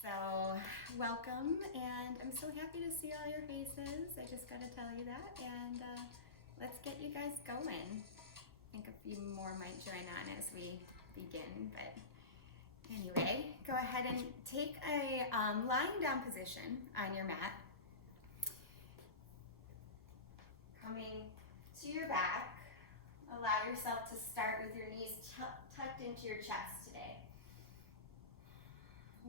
So, welcome, and I'm so happy to see all your faces. I just got to tell you that, and let's get you guys going. I think a few more might join on as we begin, but anyway, go ahead and take a lying down position on your mat. Coming to your back, allow yourself to start with your knees tucked into your chest today.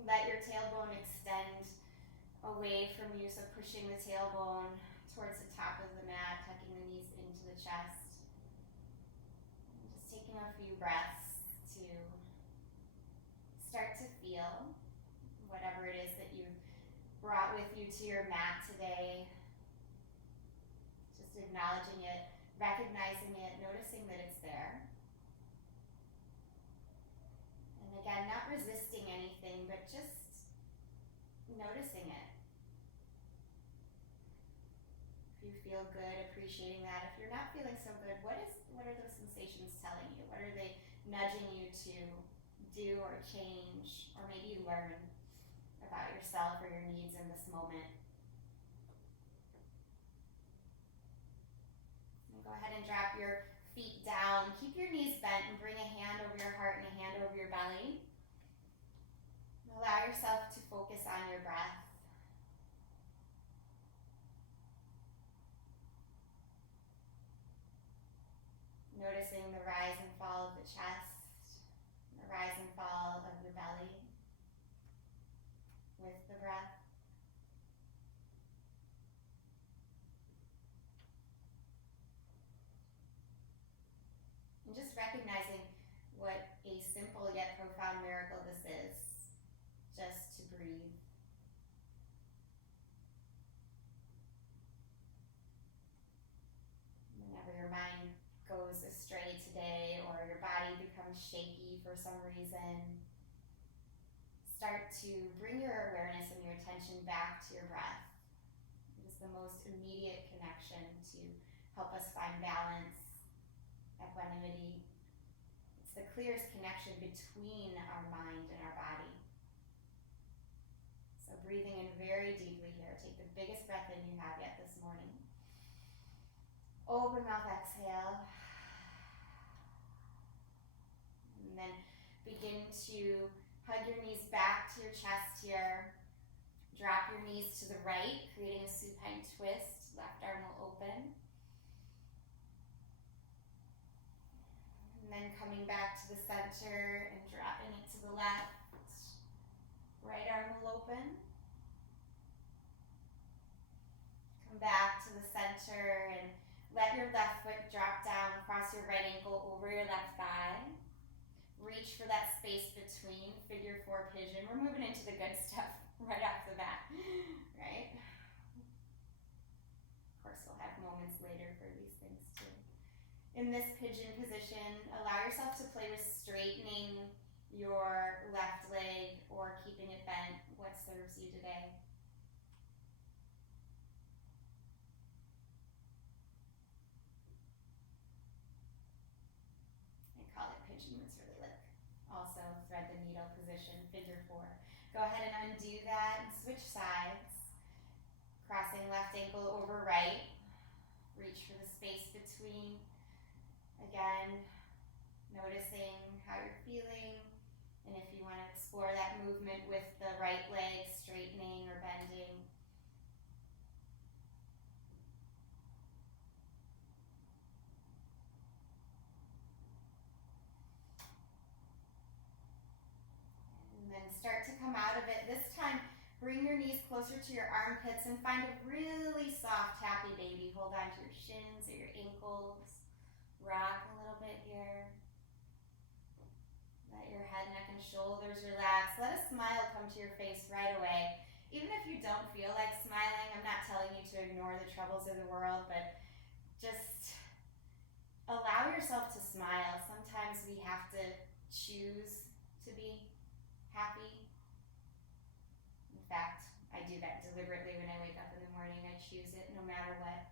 Let your tailbone extend away from you, so pushing the tailbone towards the top of the mat, tucking the knees into the chest. And just taking a few breaths to start to feel whatever it is that you've brought with you to your mat today. Just acknowledging it, recognizing it, noticing that it's there. And again, not resisting anything, but just noticing it. If you feel good, appreciating that. If you're not feeling so good, what are those sensations telling you? What are they nudging you to do or change, or maybe learn about yourself or your needs in this moment? And go ahead and drop your feet down. Keep your knees bent and bring a hand over your heart and a hand over your belly. Allow yourself to focus on your breath. Noticing the rise and fall of the chest, the rise and fall of your belly with the breath. And just recognizing what a simple yet profound miracle this is, just to breathe. Whenever your mind goes astray today or your body becomes shaky for some reason, start to bring your awareness and your attention back to your breath. It is the most immediate connection to help us find balance, equanimity. It's the clearest connection between our mind and our body. So breathing in very deeply here. Take the biggest breath in you have yet this morning. Open mouth exhale. And then begin to hug your knees back to your chest here. Drop your knees to the right, creating a supine twist. Left arm will open. And then coming back to the center and dropping it to the left. Right arm will open. Come back to the center and let your left foot drop down across your right ankle over your left thigh. Reach for that space between, figure four pigeon. We're moving into the good stuff right off the bat, right? Of course, we'll have moments later for these things too. In this pigeon position, allow yourself to play with straightening your left leg or keeping it bent, what serves you today. I call it pigeon, but it's really like also thread the needle position, figure four. Go ahead and undo that and switch sides. Crossing left ankle over right. Reach for the space between. Again, noticing how you're feeling, and if you want to explore that movement with the right leg straightening or bending. And then start to come out of it. This time, bring your knees closer to your armpits and find a really soft, happy baby. Hold on to your shins or your ankles. Rock a little bit here. Let your head, neck, and shoulders relax. Let a smile come to your face right away. Even if you don't feel like smiling, I'm not telling you to ignore the troubles of the world, but just allow yourself to smile. Sometimes we have to choose to be happy. In fact, I do that deliberately when I wake up in the morning. I choose it no matter what.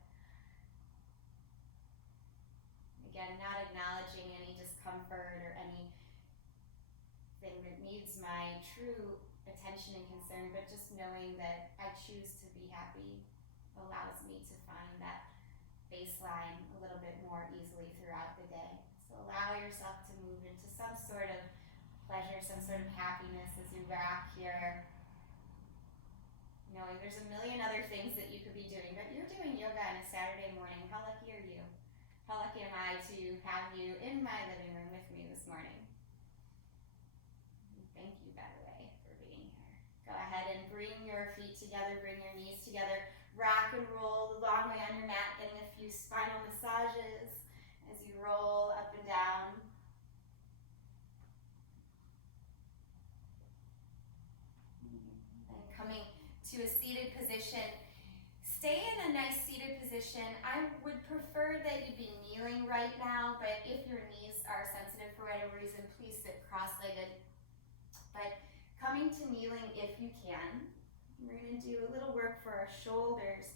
Again, not acknowledging any discomfort or anything that needs my true attention and concern, but just knowing that I choose to be happy allows me to find that baseline a little bit more easily throughout the day. So allow yourself to move into some sort of pleasure, some sort of happiness as you rock here. Knowing there's a million other things that you could be doing, but you're doing yoga on a Saturday morning. How lucky are you? How lucky am I to have you in my living room with me this morning? Thank you, by the way, for being here. Go ahead and bring your feet together, bring your knees together. Rock and roll the long way on your mat, getting a few spinal massages as you roll up and down. And coming to a seated position. Stay in a nice seated position. I would prefer that you be kneeling right now, but if your knees are sensitive for whatever reason, please sit cross-legged. But coming to kneeling if you can. We're going to do a little work for our shoulders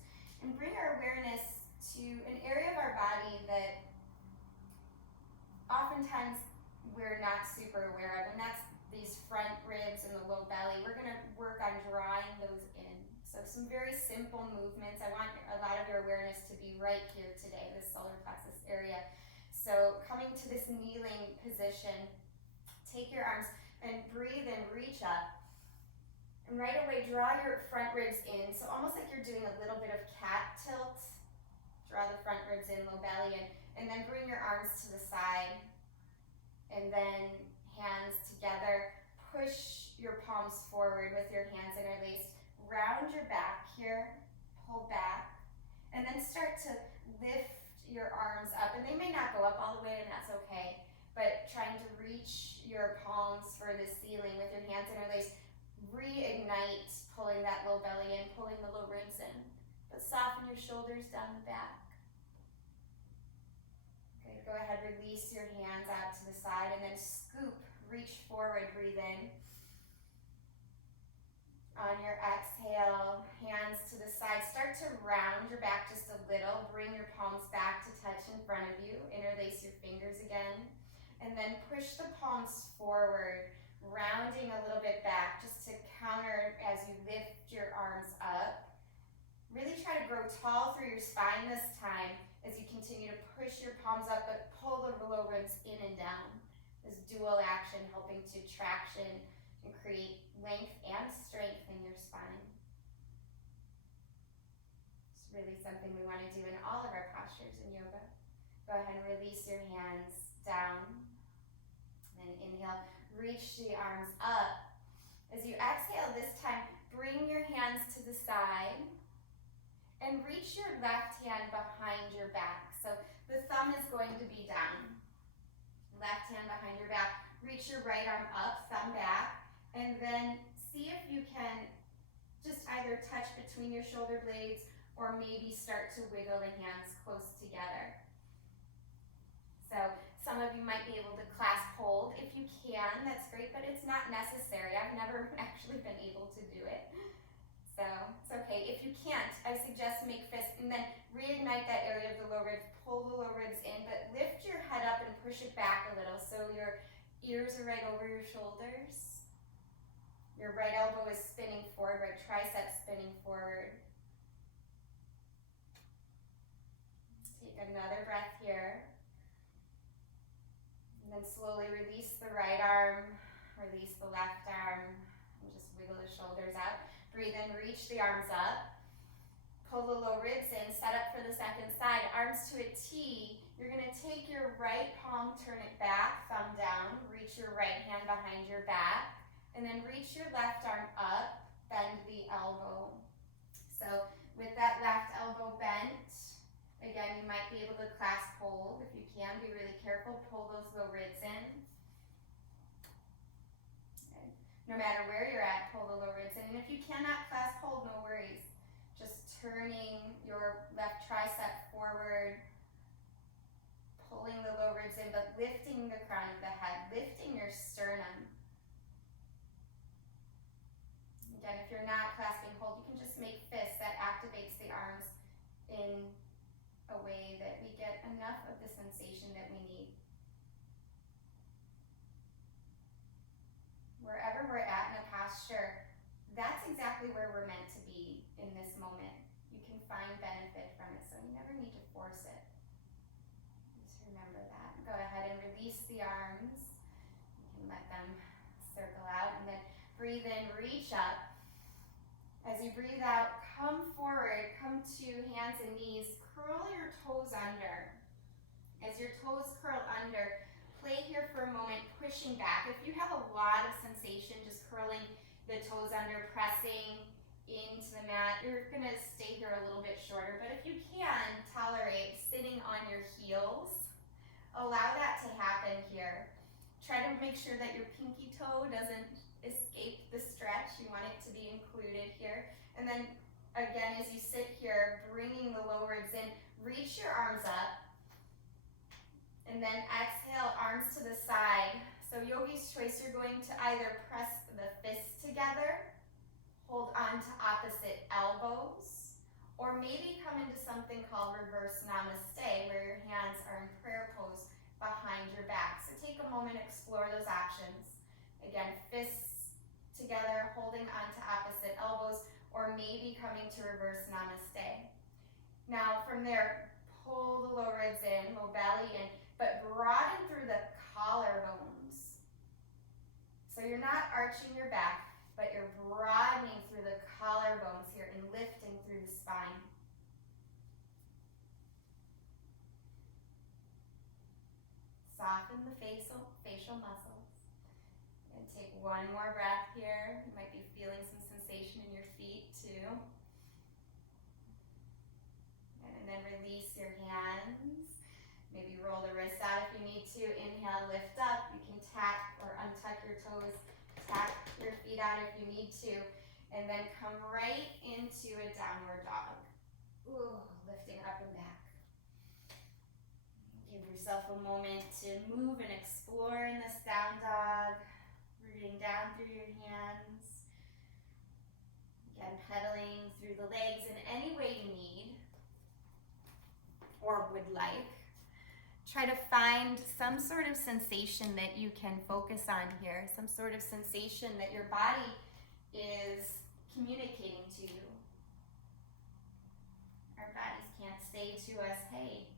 and bring our awareness to an area of our body that oftentimes we're not super aware of, and that's these front ribs and the low belly. We're going to work on drawing those in. So some very simple movements. I want a lot of your awareness to be right here today, this solar plexus area. So coming to this kneeling position, take your arms and breathe and reach up. And right away, draw your front ribs in. So almost like you're doing a little bit of cat tilt. Draw the front ribs in, low belly in. And then bring your arms to the side. And then hands together. Push your palms forward with your hands interlaced. Round your back here, pull back, and then start to lift your arms up. And they may not go up all the way, and that's okay, but trying to reach your palms for the ceiling with your hands interlaced. Reignite, pulling that low belly in, pulling the low ribs in, but soften your shoulders down the back. Okay, go ahead, release your hands out to the side, and then scoop, reach forward, breathe in. On your exhale, hands to the side. Start to round your back just a little. Bring your palms back to touch in front of you. Interlace your fingers again. And then push the palms forward, rounding a little bit back just to counter as you lift your arms up. Really try to grow tall through your spine this time as you continue to push your palms up, but pull the low ribs in and down. This dual action helping to traction and create length and strength in your spine. It's really something we want to do in all of our postures in yoga. Go ahead and release your hands down. And then inhale, reach the arms up. As you exhale this time, bring your hands to the side and reach your left hand behind your back. So the thumb is going to be down. Left hand behind your back. Reach your right arm up, thumb back. And then see if you can just either touch between your shoulder blades or maybe start to wiggle the hands close together. So some of you might be able to clasp hold. If you can, that's great, but it's not necessary. I've never actually been able to do it. So it's okay. If you can't, I suggest make fists and then reignite that area of the low ribs, pull the low ribs in, but lift your head up and push it back a little so your ears are right over your shoulders. Your right elbow is spinning forward, right tricep spinning forward. Take another breath here. And then slowly release the right arm, release the left arm, and just wiggle the shoulders out. Breathe in, reach the arms up. Pull the low ribs in, set up for the second side. Arms to a T. You're going to take your right palm, turn it back, thumb down, reach your right hand behind your back. And then reach your left arm up, bend the elbow. So with that left elbow bent, again, you might be able to clasp hold. If you can, be really careful. Pull those low ribs in. Okay. No matter where you're at, pull the low ribs in. And if you cannot clasp hold, no worries. Just turning your left tricep forward, pulling the low ribs in, but lifting the crown of the head, lifting your sternum. Again, if you're not clasping hold, you can just make fists. That activates the arms in a way that we get enough of the sensation that we need. Wherever we're at in a posture, release the arms. You can let them circle out, and then breathe in, reach up. As you breathe out, come forward, come to hands and knees, curl your toes under. As your toes curl under, play here for a moment, pushing back. If you have a lot of sensation, just curling the toes under, pressing into the mat, you're gonna stay here a little bit shorter, but if you can, tolerate sitting on your heels. Allow that to happen here. Try to make sure that your pinky toe doesn't escape the stretch. You want it to be included here. And then again, as you sit here, bringing the low ribs in, reach your arms up. And then exhale, arms to the side. So yogi's choice, you're going to either press the fists together, hold on to opposite elbows, or maybe come into something called reverse namaste, where your hands are in prayer pose behind your back. So take a moment, explore those options. Again, fists together, holding on to opposite elbows, or maybe coming to reverse namaste. Now from there, pull the low ribs in, low belly in, but broaden through the collarbones. So you're not arching your back, but you're broadening through the collarbones here and lifting through the spine. Soften the facial muscles. And take one more breath here. You might be feeling some sensation in your feet too. And then release your hands. Maybe roll the wrists out if you need to. Inhale, lift up. You can tap or untuck your toes. Tap your feet out if you need to. And then come right into a downward dog. Ooh, lifting up and back. Give yourself a moment to move and explore in this down dog. Rooting down through your hands. Again, pedaling through the legs in any way you need or would like. Try to find some sort of sensation that you can focus on here, some sort of sensation that your body is communicating to you. Our bodies can't say to us, hey,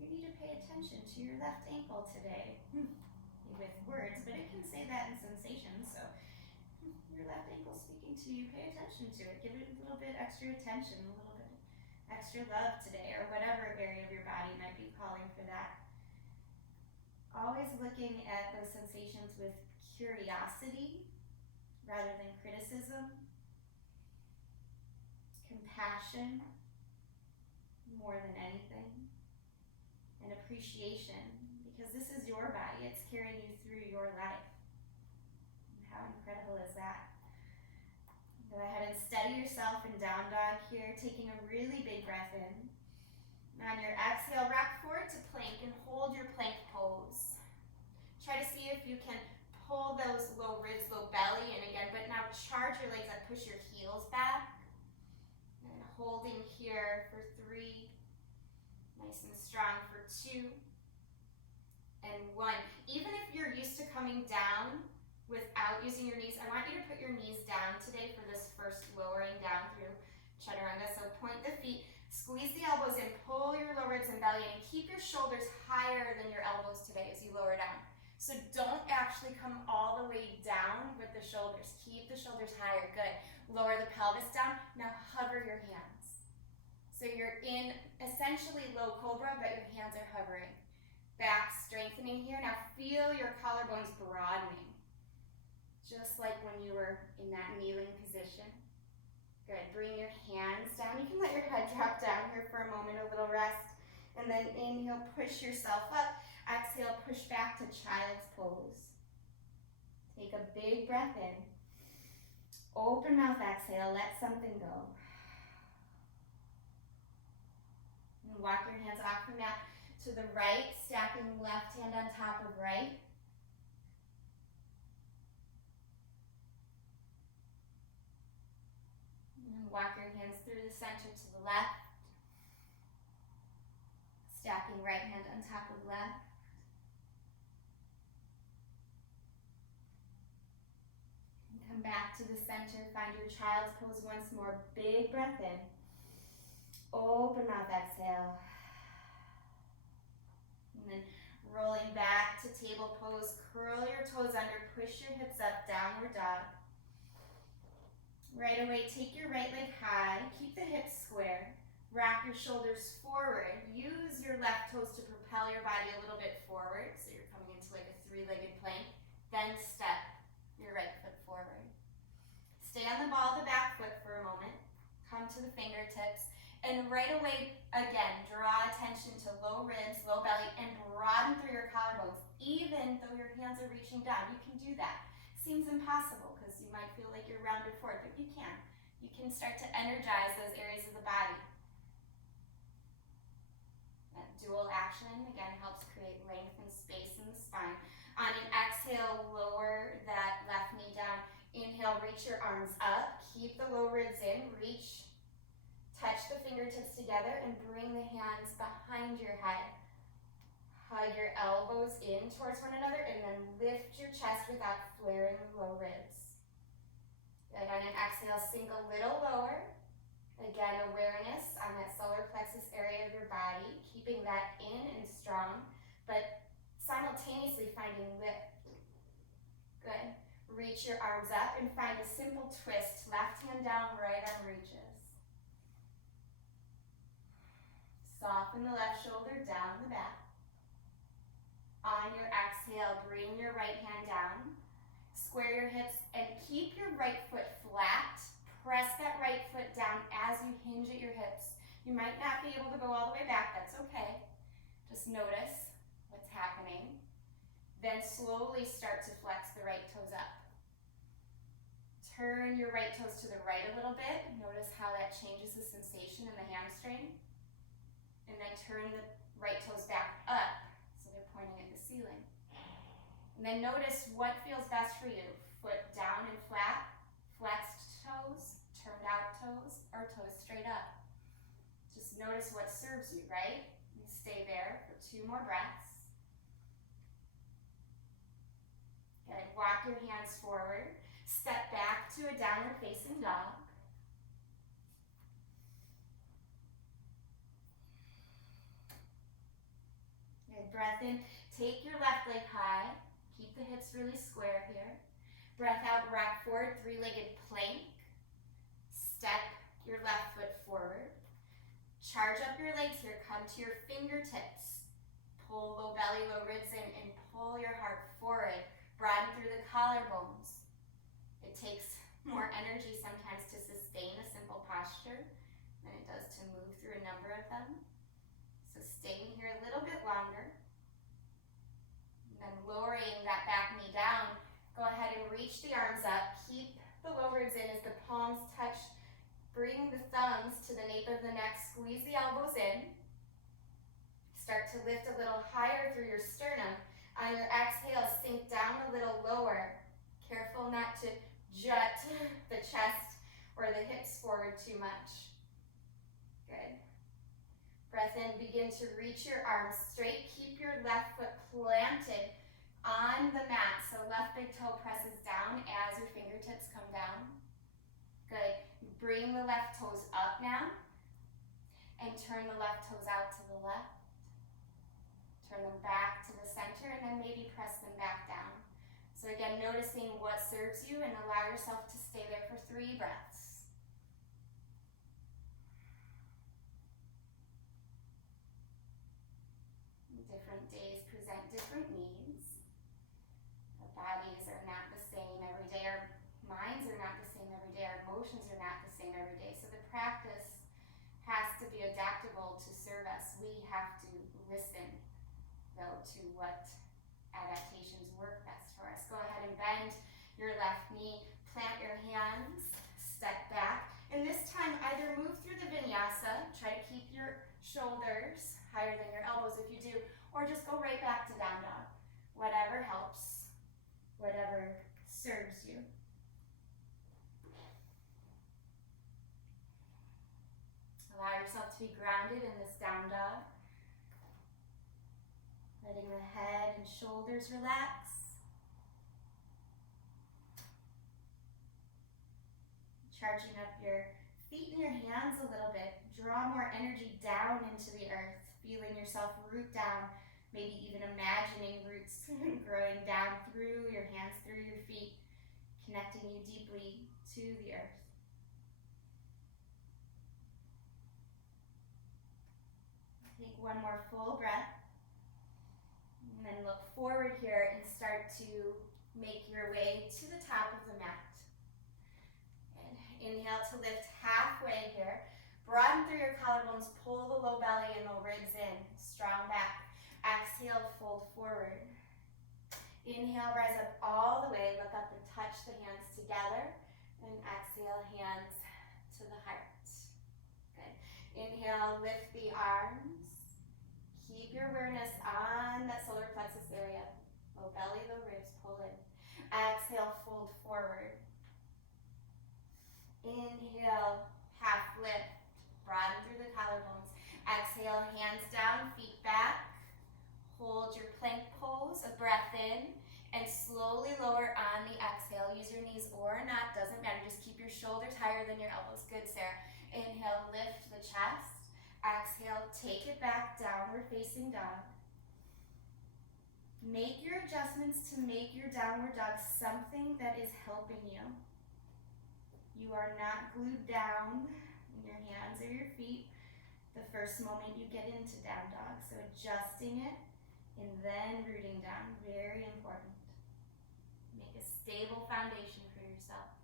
you need to pay attention to your left ankle today, with words, but it can say that in sensation. So your left ankle speaking to you, pay attention to it, give it a little bit extra attention, a little bit extra love today, or whatever area of your body might be calling for that. Always looking at those sensations with curiosity rather than criticism, compassion more than anything, and appreciation, because this is your body, it's carrying you through your life. And how incredible is that? Go ahead and steady yourself in down dog here, taking a really big breath in. And on your exhale, rock forward to plank and hold your plank pose. Try to see if you can pull those low ribs, low belly in again, but now charge your legs up, push your heels back. And holding here for 3, nice and strong for 2, and 1. Even if you're used to coming down without using your knees, I want you to put your knees down today for this first lowering down through chaturanga. So point the feet, squeeze the elbows in, pull your low ribs and belly in, and keep your shoulders higher than your elbows today as you lower down. So don't actually come all the way down with the shoulders. Keep the shoulders higher, good. Lower the pelvis down, now hover your hands. So you're in essentially low cobra, but your hands are hovering. Back strengthening here, now feel your collarbones broadening. Just like when you were in that kneeling position. Good, bring your hands down. You can let your head drop down here for a moment, a little rest. And then inhale, push yourself up. Exhale, push back to child's pose. Take a big breath in. Open mouth, exhale, let something go. And walk your hands off the mat to the right, stacking left hand on top of right. Walk your hands through the center to the left. Stacking right hand on top of left. And come back to the center. Find your child's pose once more. Big breath in. Open mouth, exhale. And then Rolling back to table pose, curl your toes under, push your hips up, downward dog. Right away, take your right leg high, keep the hips square, wrap your shoulders forward, use your left toes to propel your body a little bit forward, so you're coming into like a three-legged plank, then step your right foot forward. Stay on the ball of the back foot for a moment, come to the fingertips, and right away, again, draw attention to low ribs, low belly, and broaden through your collarbones, even though your hands are reaching down. You can do that. Seems impossible because you might feel like you're rounded forward, but you can. You can start to energize those areas of the body. That dual action, again, helps create length and space in the spine. On an exhale, lower that left knee down. Inhale, reach your arms up. Keep the low ribs in. Reach, touch the fingertips together, and bring the hands behind your head. Hug your elbows in towards one another, and then lift your chest without flaring the low ribs. Good. On an exhale, sink a little lower. Again, awareness on that solar plexus area of your body, keeping that in and strong, but simultaneously finding lift. Good. Reach your arms up and find a simple twist. Left hand down, right arm reaches. Soften the left shoulder down the back. On your exhale, bring your right hand down. Square your hips and keep your right foot flat. Press that right foot down as you hinge at your hips. You might not be able to go all the way back, that's okay. Just notice what's happening. Then slowly start to flex the right toes up. Turn your right toes to the right a little bit. Notice how that changes the sensation in the hamstring. And then turn the right toes back up, so they're pointing at the ceiling. And then notice what feels best for you. Foot down and flat, flexed toes, turned out toes, or toes straight up. Just notice what serves you, right? And stay there for 2 more breaths. Good. Walk your hands forward. Step back to a downward facing dog. Good. Breath in. Take your left leg high. Keep the hips really square here. Breath out, rock forward, 3-legged plank. Step your left foot forward. Charge up your legs here. Come to your fingertips. Pull low belly, low ribs in, and pull your heart forward. Broaden through the collarbones. It takes more energy sometimes to sustain a simple posture than it does to move through a number of them. So staying here a little bit longer. And then lowering that back knee down, go ahead and reach the arms up. Keep the low ribs in as the palms touch. Bring the thumbs to the nape of the neck. Squeeze the elbows in. Start to lift a little higher through your sternum. On your exhale, sink down a little lower. Careful not to jut the chest or the hips forward too much. Good. Breath in, begin to reach your arms straight. Keep your left foot planted on the mat. So left big toe presses down as your fingertips come down. Good. Bring the left toes up now. And turn the left toes out to the left. Turn them back to the center and then maybe press them back down. So again, noticing what serves you and allow yourself to stay there for 3 breaths. Different days present different needs. Our bodies are not the same every day. Our minds are not the same every day. Our emotions are not the same every day. So the practice has to be adaptable to serve us. We have to listen, though, to what adaptations work best for us. Go ahead and bend your left knee, plant your hands, step back, and this time either move through the vinyasa, try to keep your shoulders higher than your elbows if you do, or just go right back to down dog. Whatever helps, whatever serves you. Allow yourself to be grounded in this down dog. Letting the head and shoulders relax. Charging up your feet and your hands a little bit. Draw more energy down into the earth. Feeling yourself root down Maybe even imagining roots growing down through your hands, through your feet, connecting you deeply to the earth. Take one more full breath. And then look forward here and start to make your way to the top of the mat. And inhale to lift halfway here. Broaden through your collarbones, pull the low belly and the ribs in. Strong back. Exhale, fold forward. Inhale, rise up all the way. Look up and touch the hands together. And exhale, hands to the heart. Good. Inhale, lift the arms. Keep your awareness on that solar plexus area. Low belly, low ribs, pull in. Exhale, fold forward. Inhale, half lift. Broaden through the collarbones. Exhale, hands down, feet back. Hold your plank pose, a breath in, and slowly lower on the exhale. Use your knees or not, doesn't matter. Just keep your shoulders higher than your elbows. Good, Sarah. Inhale, lift the chest. Exhale, take it back, downward facing dog. Make your adjustments to make your downward dog something that is helping you. You are not glued down in your hands or your feet the first moment you get into down dog. So adjusting it and then rooting down, very important. Make a stable foundation for yourself.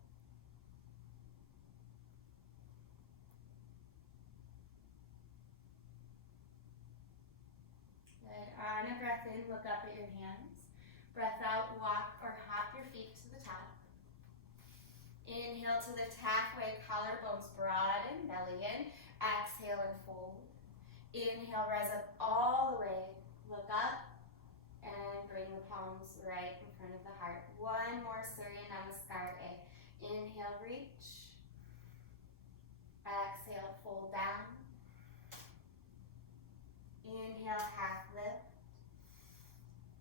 Good. On a breath in, look up at your hands. Breath out, walk or hop your feet to the top. Inhale to lift halfway, collarbones broaden, belly in. Exhale and fold. Inhale, rise up all the way. Look up and bring the palms right in front of the heart. One more Surya Namaskar A. Inhale, reach. Exhale, fold down. Inhale, half lift.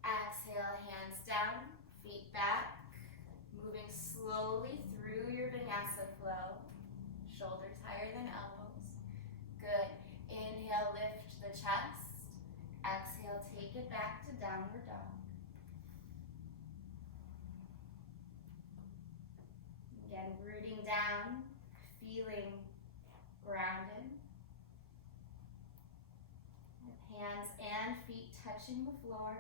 Exhale, hands down, feet back. Moving slowly through your vinyasa flow. Shoulders higher than elbows. Good. Inhale, lift the chest. Exhale, take it back to downward dog. Again, rooting down, feeling grounded. With hands and feet touching the floor.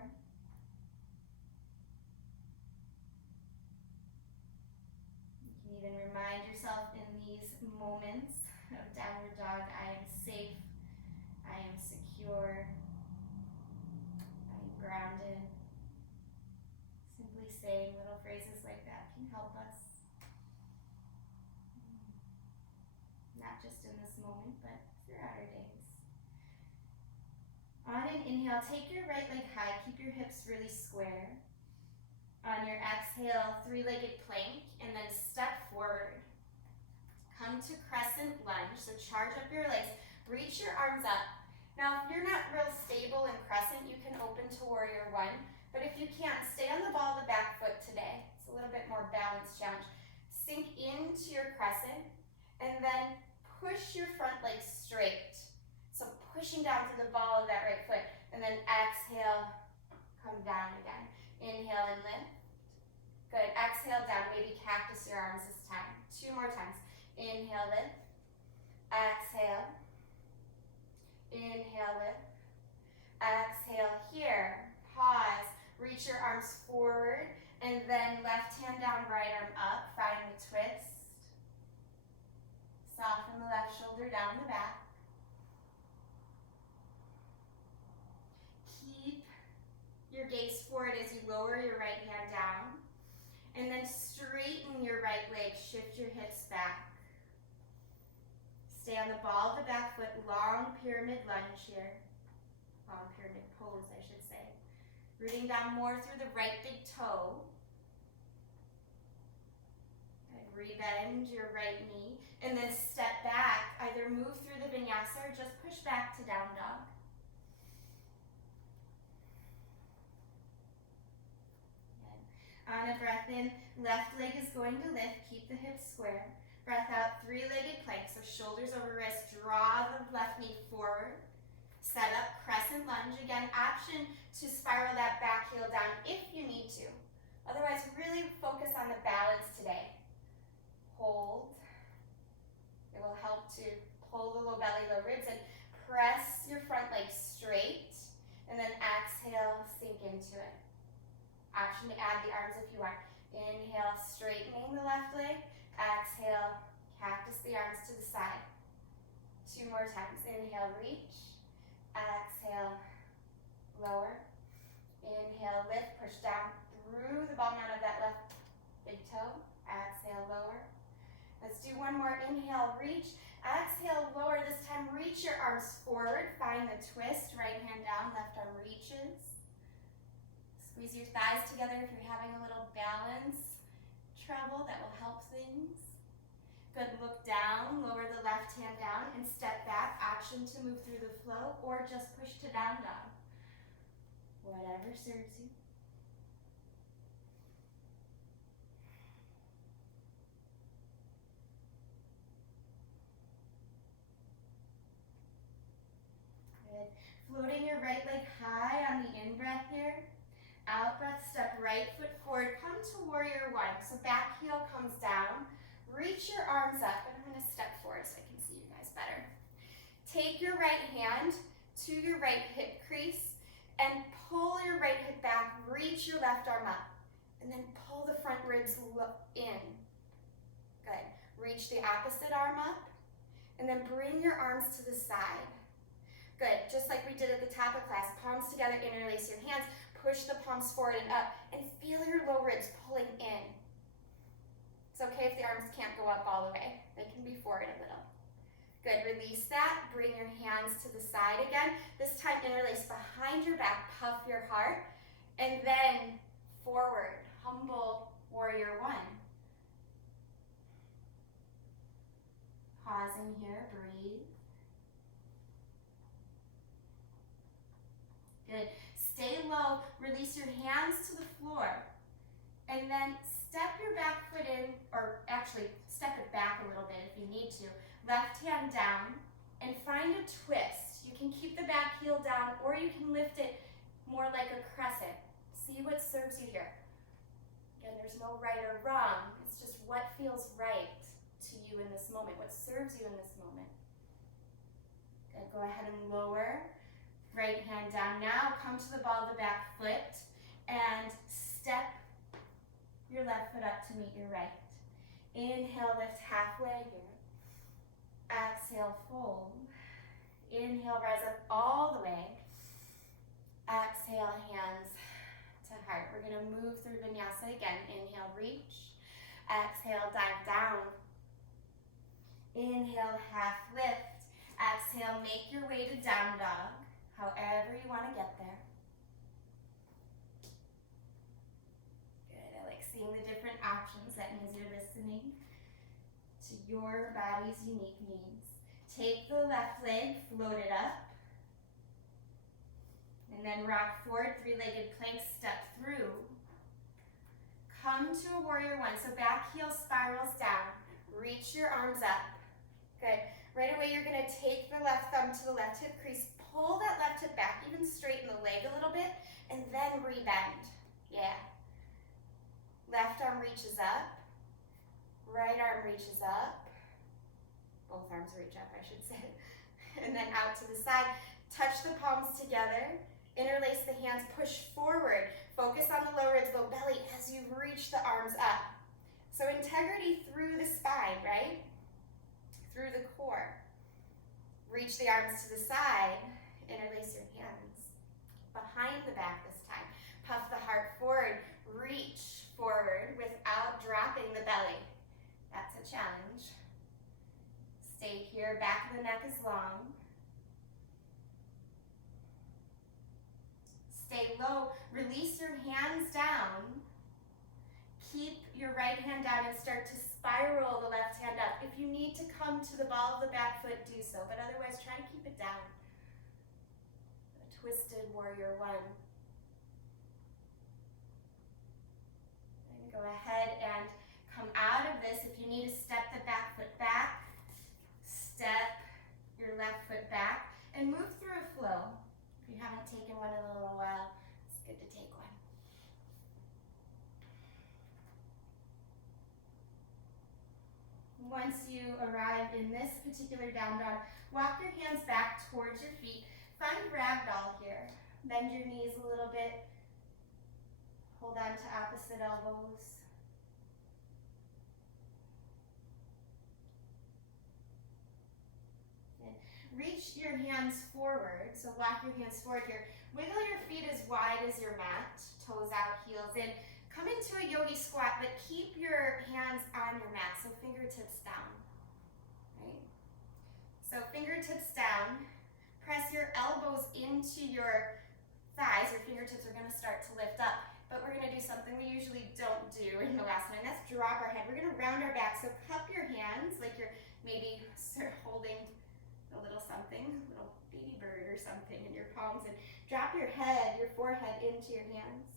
You can even remind yourself in these moments of downward dog, I am safe, I am secure, I am grounded. Simply saying little phrases like that can help us. Not just in this moment, but throughout our days. On an inhale, take your right leg high, keep your hips really square. On your exhale, three-legged plank, and then step forward. Come to crescent lunge, so charge up your legs, reach your arms up. Now, if you're not real stable in crescent, you can open to warrior one, but if you can't, stay on the ball of the back foot today. It's a little bit more balanced challenge. Sink into your crescent, and then push your front leg straight. So pushing down through the ball of that right foot, and then exhale, come down again. Inhale and lift. Good. Exhale down, maybe cactus your arms this time. 2 more times. Inhale, lift. Exhale. Inhale, lift. Exhale here. Pause. Reach your arms forward, and then left hand down, right arm up. Find the twist. Soften the left shoulder down the back. Keep your gaze forward as you lower your right hand down. And then straighten your right leg, shift your hips back. Stay on the ball of the back foot, long pyramid lunge here. Long pyramid pose, I should say. Rooting down more through the right big toe. And rebend your right knee. And then step back, either move through the vinyasa or just push back to down dog. On a breath in, left leg is going to lift, keep the hips square. Breath out, three-legged plank, so shoulders over wrist, draw the left knee forward. set up crescent lunge. Again, option to spiral that back heel down if you need to. Otherwise, really focus on the balance today. Hold. It will help to pull the low belly, low ribs, and press your front leg straight. And then exhale, sink into it. Option to add the arms if you want. Inhale, straightening the left leg. Exhale, cactus the arms to the side. 2 more times. Inhale, reach. Exhale, lower. Inhale, lift, push down through the ball mount of that left big toe. Exhale, lower. Let's do one more. Inhale, reach. Exhale, lower. This time, reach your arms forward. Find the twist. Right hand down, left arm reaches. Squeeze your thighs together if you're having a little balance trouble. That will help things. Good. Look down. Lower the left hand down and step back. Option to move through the flow or just push to down dog. Whatever serves you. Good. Floating your right leg high on the in-breath here. Out-breath, step right foot forward. Come to warrior one. So back heel comes down. Reach your arms up. And I'm going to step forward so I can see you guys better. Take your right hand to your right hip crease and pull your right hip back. Reach your left arm up. And then pull the front ribs in. Good. Reach the opposite arm up. And then bring your arms to the side. Good. Just like we did at the top of class. Palms together, interlace your hands. Push the palms forward and up. And feel your low ribs pulling in. It's okay if the arms can't go up all the way. They can be forward a little. Good. Release that. Bring your hands to the side again. This time, interlace behind your back. Puff your heart. And then forward. Humble warrior one. Pausing here. Breathe. Good. Stay low. Release your hands to the floor. And then step your back foot in, or actually step it back a little bit if you need to. Left hand down and find a twist. You can keep the back heel down or you can lift it more like a crescent. See what serves you here. Again, there's no right or wrong. It's just what feels right to you in this moment, what serves you in this moment. Good. Go ahead and lower. Right hand down now. Come to the ball of the back foot and step your left foot up to meet your right. Inhale, lift halfway here. Exhale, fold. Inhale, rise up all the way. Exhale, hands to heart. We're going to move through vinyasa again. Inhale, reach. Exhale, dive down. Inhale, half lift. Exhale, make your way to down dog. However you want to get there. Good. I like seeing the different options. That means you're listening to your body's unique needs. Take the left leg, float it up. And then rock forward, 3-legged plank, step through. Come to a warrior one. So back heel spirals down. Reach your arms up. Good. Right away, you're going to take the left thumb to the left hip crease. Pull that left hip back, even straighten the leg a little bit, and then rebend. Yeah. Left arm reaches up. Right arm reaches up. Both arms reach up, I should say. And then out to the side. Touch the palms together. Interlace the hands, push forward. Focus on the low ribs, low belly as you reach the arms up. So integrity through the spine, right? Through the core. Reach the arms to the side. Interlace your hands behind the back this time. Puff the heart forward. Reach forward without dropping the belly. That's a challenge. Stay here. Back of the neck is long. Stay low. Release your hands down. Keep your right hand down and start to spiral the left hand up. If you need to come to the ball of the back foot, do so. But otherwise, try to keep it down. A twisted warrior one. And go ahead and come out of this. If you need to step the back foot back, step your left foot back, and move through a flow. Once you arrive in this particular down dog, walk your hands back towards your feet. Find ragdoll here. Bend your knees a little bit. Hold on to opposite elbows. And reach your hands forward. So walk your hands forward here. Wiggle your feet as wide as your mat. Toes out, heels in. Come into a yogi squat, but keep your hands on your mat, so fingertips down, right? So fingertips down, press your elbows into your thighs. Your fingertips are gonna start to lift up, but we're gonna do something we usually don't do in Halasana, and that's drop our head. We're gonna round our back, so cup your hands like you're maybe sort of holding a little something, a little baby bird or something in your palms, and drop your head, your forehead into your hands.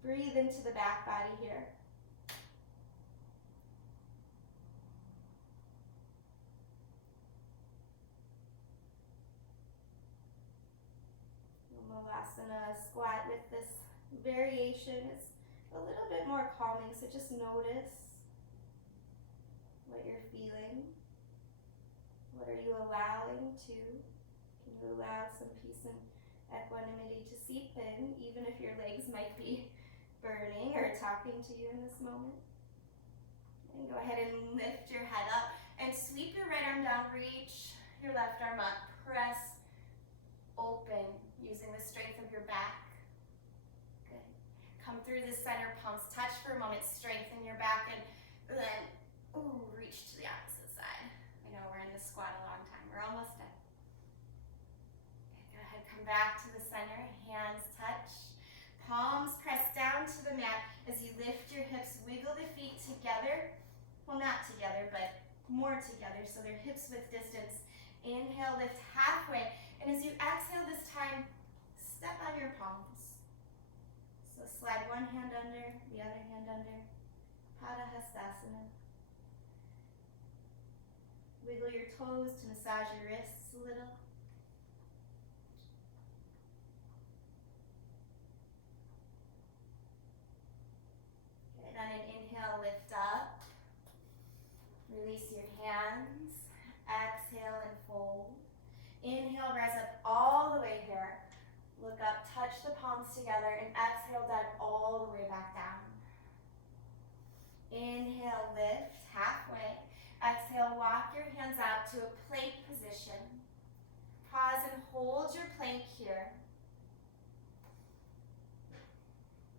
Breathe into the back body here. Halasana squat with this variation is a little bit more calming, so just notice what you're feeling. What are you allowing to? Can you allow some peace and equanimity to seep in, even if your legs might be burning or talking to you in this moment? And go ahead and lift your head up and sweep your right arm down, reach your left arm up, press open using the strength of your back. Good. Come through the center, palms touch for a moment, strengthen your back, and then reach to the opposite side. I know we're in this squat a long time, we're almost done. Okay, go ahead, come back to the center, hands touch. Palms press down to the mat as you lift your hips, wiggle the feet together. Well, not together, but more together, so they're hips width distance. Inhale, lift halfway, and as you exhale this time, step on your palms. So slide one hand under, the other hand under. Padahastasana. Wiggle your toes to massage your wrists a little. On an inhale, lift up. Release your hands. Exhale and fold. Inhale, rise up all the way here. Look up, touch the palms together, and exhale, dive all the way back down. Inhale, lift halfway. Exhale, walk your hands out to a plank position. Pause and hold your plank here.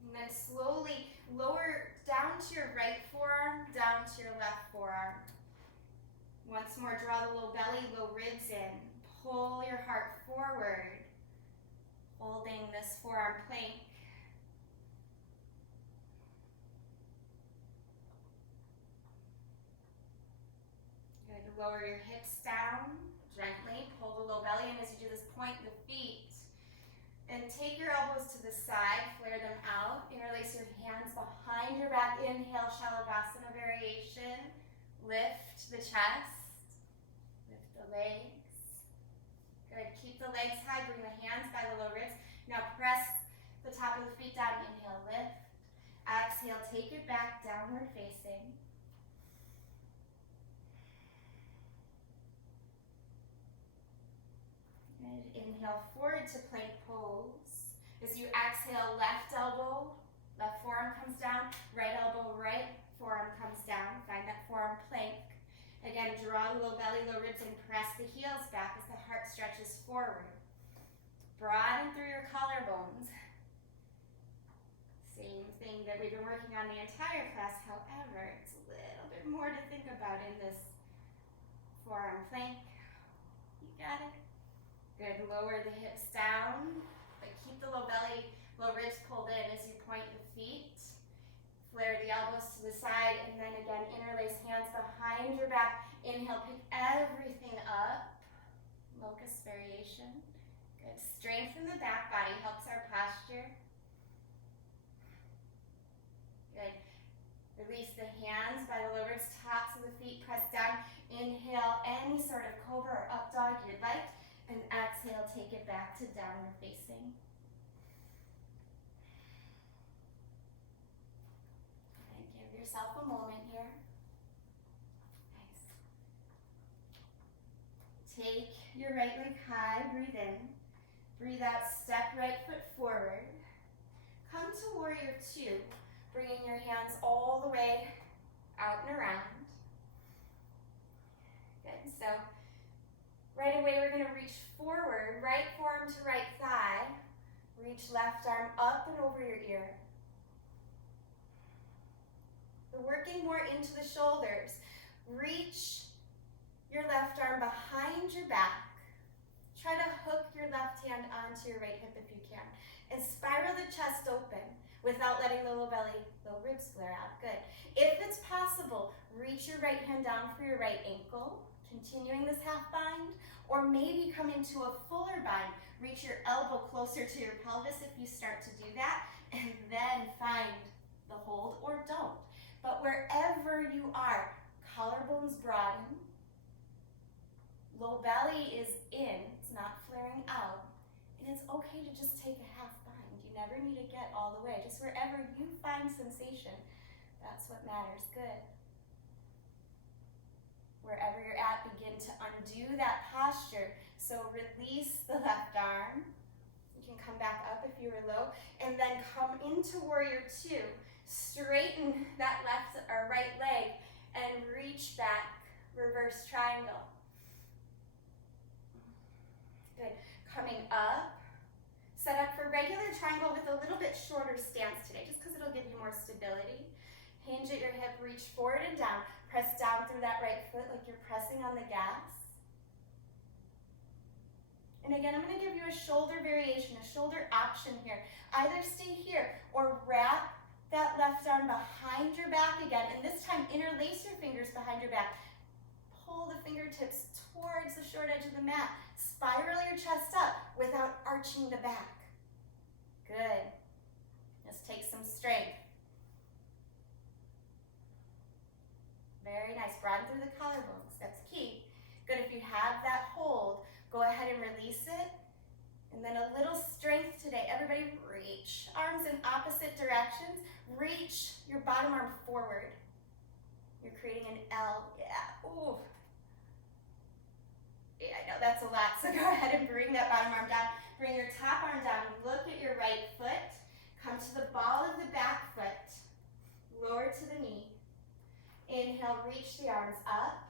And then slowly lower down to your right forearm, down to your left forearm. Once more, draw the low belly, low ribs in. Pull your heart forward, holding this forearm plank. Good. Lower your hips down gently. Pull the low belly in as you do this. Point the feet. And take your elbows to the side, flare them out. Interlace your hands behind your back. Inhale, Shalabhasana variation. Lift the chest. Lift the legs. Good. Keep the legs high. Bring the hands by the low ribs. Now press the top of the feet down. Inhale, lift. Exhale, take it back, downward facing. Good. Inhale, forward to plank pose. As you exhale, left elbow, left forearm comes down, right elbow, right forearm comes down. Find that forearm plank. Again, draw the low belly, low ribs, and press the heels back as the heart stretches forward. Broaden through your collarbones. Same thing that we've been working on the entire class. However, it's a little bit more to think about in this forearm plank. You got it? Good. Lower the hips down, but keep the low belly, low ribs pulled in as you point the feet. Flare the elbows to the side, and then again, interlace hands behind your back. Inhale, pick everything up. Locust variation. Good. Strengthen the back body, helps our posture. Good. Release the hands by the low ribs, tops of the feet, press down. Inhale, any sort of cobra or up dog you'd like. And exhale, take it back to downward facing. And give yourself a moment here. Take your right leg high, breathe in. Breathe out, step right foot forward. Come to warrior two, bringing your hands all the way out and around. Good, so right away we're gonna reach forward, right forearm to right thigh. Reach left arm up and over your ear. We're working more into the shoulders. Reach your left arm behind your back. Try to hook your left hand onto your right hip if you can. And spiral the chest open without letting the little ribs flare out. Good. If it's possible, reach your right hand down for your right ankle, continuing this half bind, or maybe come into a fuller bind. Reach your elbow closer to your pelvis if you start to do that, and then find the hold or don't. But wherever you are, collarbones broaden, low belly is in, it's not flaring out, and it's okay to just take a half bind. You never need to get all the way. Just wherever you find sensation, that's what matters. Good. Wherever you're at, begin to undo that posture. So release the left arm. You can come back up if you were low, and then come into warrior two. Straighten that left or right leg and reach back, reverse triangle. Good. Coming up, set up for regular triangle with a little bit shorter stance today, just because it'll give you more stability. Hinge at your hip, reach forward and down. Press down through that right foot like you're pressing on the gas. And again, I'm going to give you a shoulder variation, a shoulder option here. Either stay here or wrap that left arm behind your back again, and this time interlace your fingers behind your back. Pull the fingertips towards the short edge of the mat. Spiral your chest up without arching the back. Good. Just take some strength. Very nice. Broaden through the collarbones. That's key. Good. If you have that hold, go ahead and release it. And then a little strength today. Everybody reach arms in opposite directions. Reach your bottom arm forward. You're creating an L. Yeah. Ooh. Yeah, I know that's a lot. So go ahead and bring that bottom arm down. Bring your top arm down. Look at your right foot. Come to the ball of the back foot. Lower to the knee. Inhale, reach the arms up.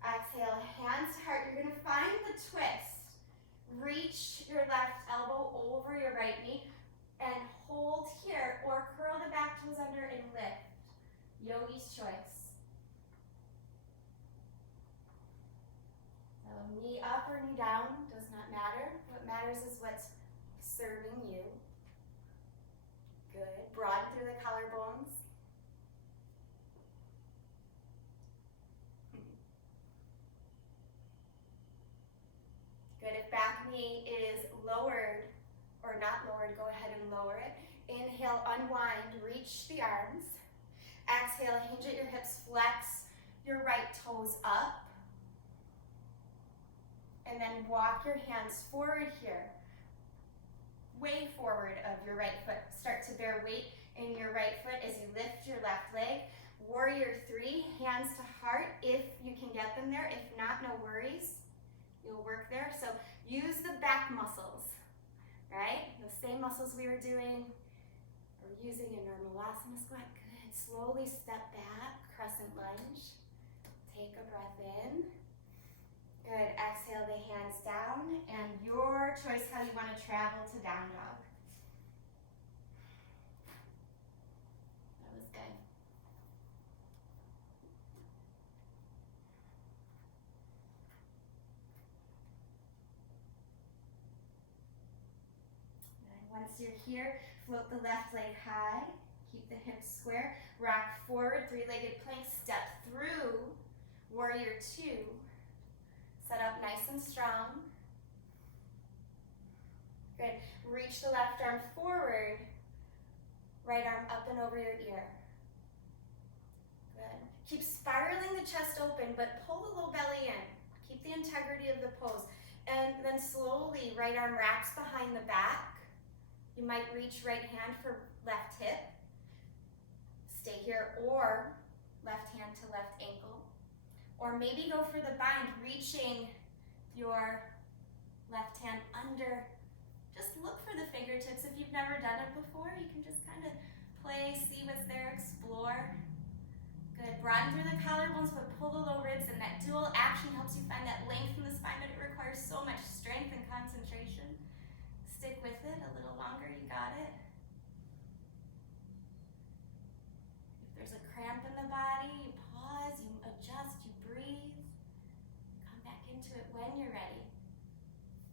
Exhale, hands to heart. You're going to find the twist. Reach your left elbow over your right knee and hold here, or curl the back toes under and lift. Yogi's choice. So knee up or knee down does not matter. What matters is what's serving you. Good. Broaden through the collarbones. Good. If back knee is lowered or not lowered, go ahead and lower it. Inhale, unwind, reach the arms. Exhale, hinge at your hips, flex your right toes up. And then walk your hands forward here. Way forward of your right foot. Start to bear weight in your right foot as you lift your left leg. Warrior three, hands to heart if you can get them there. If not, no worries. You'll work there. So use the back muscles, right? The same muscles we were doing or using in our Malasana squat. Good. Slowly step back, crescent lunge. Take a breath in. Good. Exhale the hands down, and your choice how you want to travel to down dog. That was good. Once you're here, float the left leg high, keep the hips square, rock forward, three-legged plank, step through, warrior two, set up nice and strong. Good, reach the left arm forward, right arm up and over your ear. Good, keep spiraling the chest open, but pull the low belly in. Keep the integrity of the pose. And then slowly, right arm wraps behind the back. You might reach right hand for left hip. Stay here, or left hand to left ankle. Or maybe go for the bind, reaching your left hand under. Just look for the fingertips. If you've never done it before, you can just kind of play, see what's there, explore. Good. Broaden through the collarbones, but pull the low ribs, and that dual action helps you find that length in the spine, but it requires so much strength and concentration. Stick with it a little longer. You got it. If there's a cramp in the body, you pause, you adjust, you breathe. Come back into it when you're ready.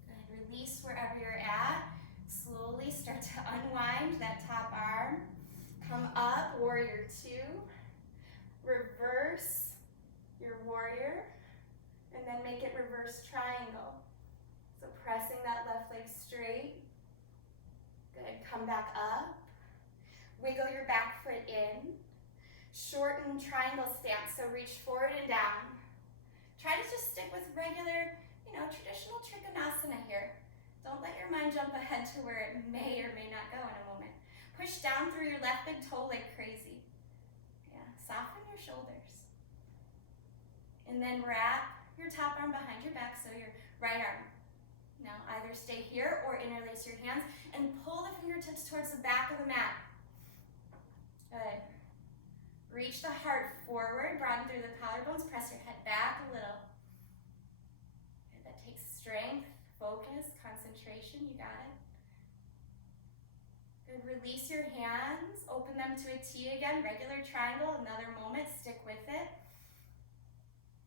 Good. Release wherever you're at. Slowly start to unwind that top arm. Come up, warrior two. Reverse your warrior, and then make it reverse triangle. So pressing that left leg straight. Good. Come back up. Wiggle your back foot in. Shorten triangle stance, so reach forward and down. Try to just stick with regular, traditional Trikonasana here. Don't let your mind jump ahead to where it may or may not go in a moment. Push down through your left big toe like crazy. Yeah, soften your shoulders. And then wrap your top arm behind your back, so your right arm. Now either stay here or interlace your hands and pull the fingertips towards the back of the mat. Good. Reach the heart forward, broaden through the collarbones, press your head back a little. Good. That takes strength, focus, concentration. You got it. Good. Release your hands, open them to a T again, regular triangle, another moment, stick with it.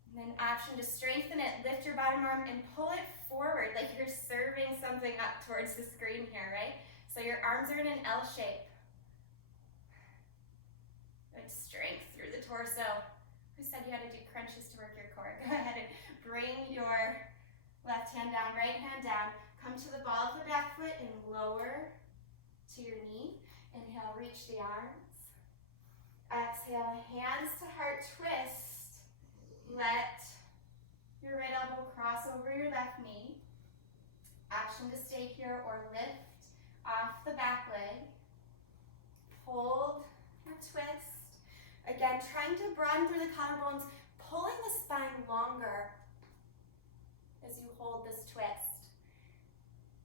And then option to strengthen it, lift your bottom arm and pull it forward like you're serving something up towards the screen here, right? So your arms are in an L shape. Good. Strength through the torso. Who said you had to do crunches to work your core? Go ahead and bring your left hand down, right hand down. Come to the ball of the back foot and lower to your knee. Inhale, reach the arms. Exhale, hands to heart twist. Let your right elbow cross over your left knee. Option to stay here or lift off the back leg. Hold your twist. Again, trying to broaden through the collarbones, pulling the spine longer as you hold this twist.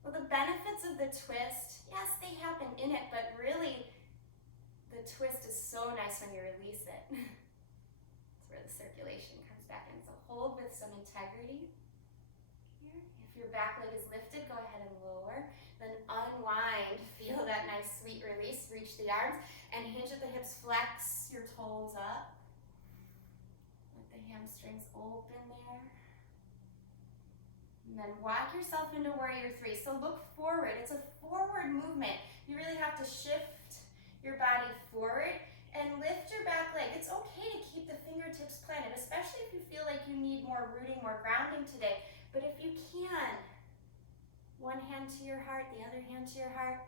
Well, the benefits of the twist, yes, they happen in it, but really the twist is so nice when you release it. It's where the circulation comes back in. So hold with some integrity here. If your back leg is lifted, go ahead and lower. Then unwind, feel that nice sweet release, reach the arms, and hinge at the hips, flex your toes up. Let the hamstrings open there. And then walk yourself into warrior three. So look forward, it's a forward movement. You really have to shift your body forward and lift your back leg. It's okay to keep the fingertips planted, especially if you feel like you need more rooting, more grounding today. But if you can, one hand to your heart, the other hand to your heart.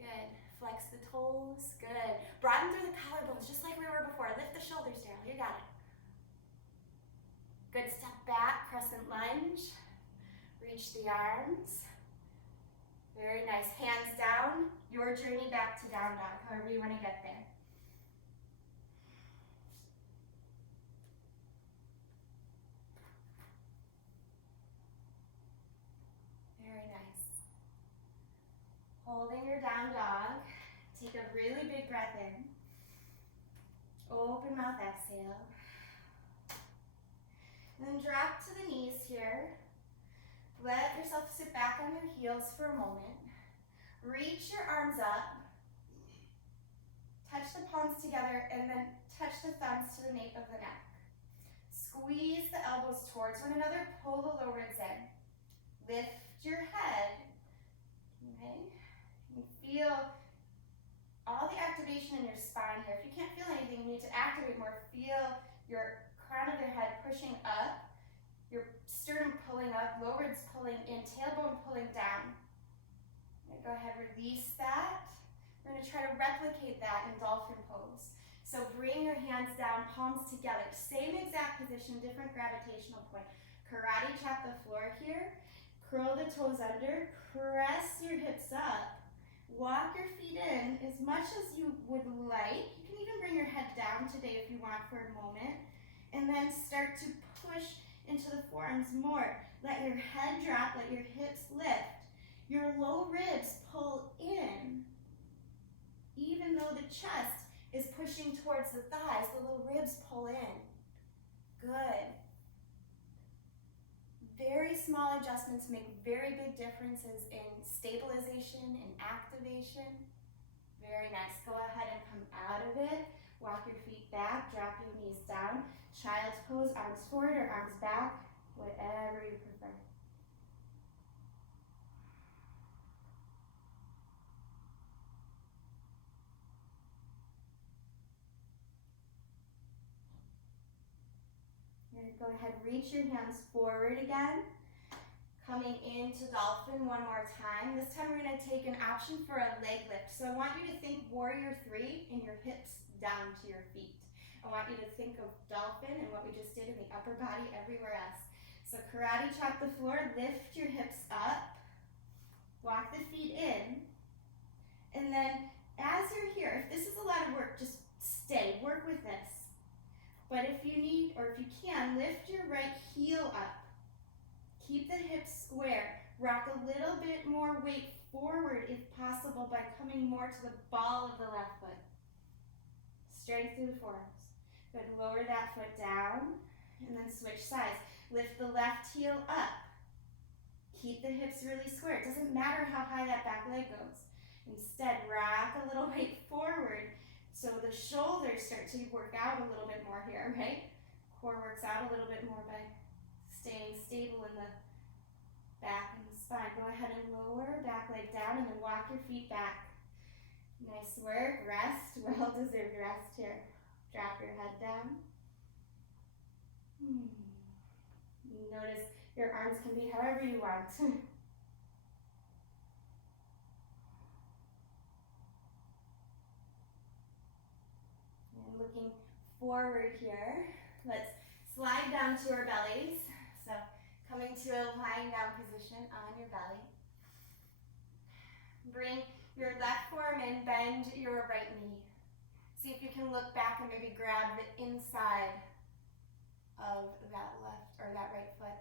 Good. Flex the toes. Good. Broaden through the collarbones, just like we were before. Lift the shoulders, Daryl. You got it. Good. Step back, crescent lunge. Reach the arms. Very nice. Hands down. Your journey back to down dog, however you want to get there. Very nice. Holding your down dog. Take a really big breath in. Open mouth, exhale. And then drop to the knees here. Let yourself sit back on your heels for a moment. Reach your arms up. Touch the palms together and then touch the thumbs to the nape of the neck. Squeeze the elbows towards one another. Pull the low ribs in. Lift your head. Okay? You feel all the activation in your spine here. If you can't feel anything, you need to activate more. Feel your crown of your head pushing up, your sternum pulling up, low ribs pulling in, tailbone pulling down. Go ahead, release that. We're going to try to replicate that in dolphin pose. So bring your hands down, palms together. Same exact position, different gravitational point. Karate chop the floor here. Curl the toes under. Press your hips up. Walk your feet in as much as you would like. You can even bring your head down today if you want for a moment. And then start to push into the forearms more. Let your head drop, let your hips lift. Your low ribs pull in. Even though the chest is pushing towards the thighs, the low ribs pull in. Good. Very small adjustments make very big differences in stabilization and activation. Very nice. Go ahead and come out of it. Walk your feet back, drop your knees down. Child's pose, arms forward or arms back, whatever you prefer. Go ahead, reach your hands forward again. Coming into dolphin one more time. This time we're going to take an option for a leg lift. So I want you to think warrior 3 and your hips down to your feet. I want you to think of dolphin and what we just did in the upper body everywhere else. So karate chop the floor, lift your hips up, walk the feet in, and then as you're here, if this is a lot of work, just stay, work with this. But if you need, or if you can, lift your right heel up. Keep the hips square. Rock a little bit more weight forward if possible by coming more to the ball of the left foot. Strength through the forearms. Good, lower that foot down and then switch sides. Lift the left heel up. Keep the hips really square. It doesn't matter how high that back leg goes. Instead, rock a little weight forward so the shoulders start to work out a little bit more here, right? Core works out a little bit more by staying stable in the back and the spine. Go ahead and lower, back leg down, and then walk your feet back. Nice work, rest, well-deserved rest here. Drop your head down. Notice your arms can be however you want. And looking forward here, let's slide down to our bellies. So coming to a lying down position on your belly. Bring your left forearm in, bend your right knee. See if you can look back and maybe grab the inside of that left or that right foot.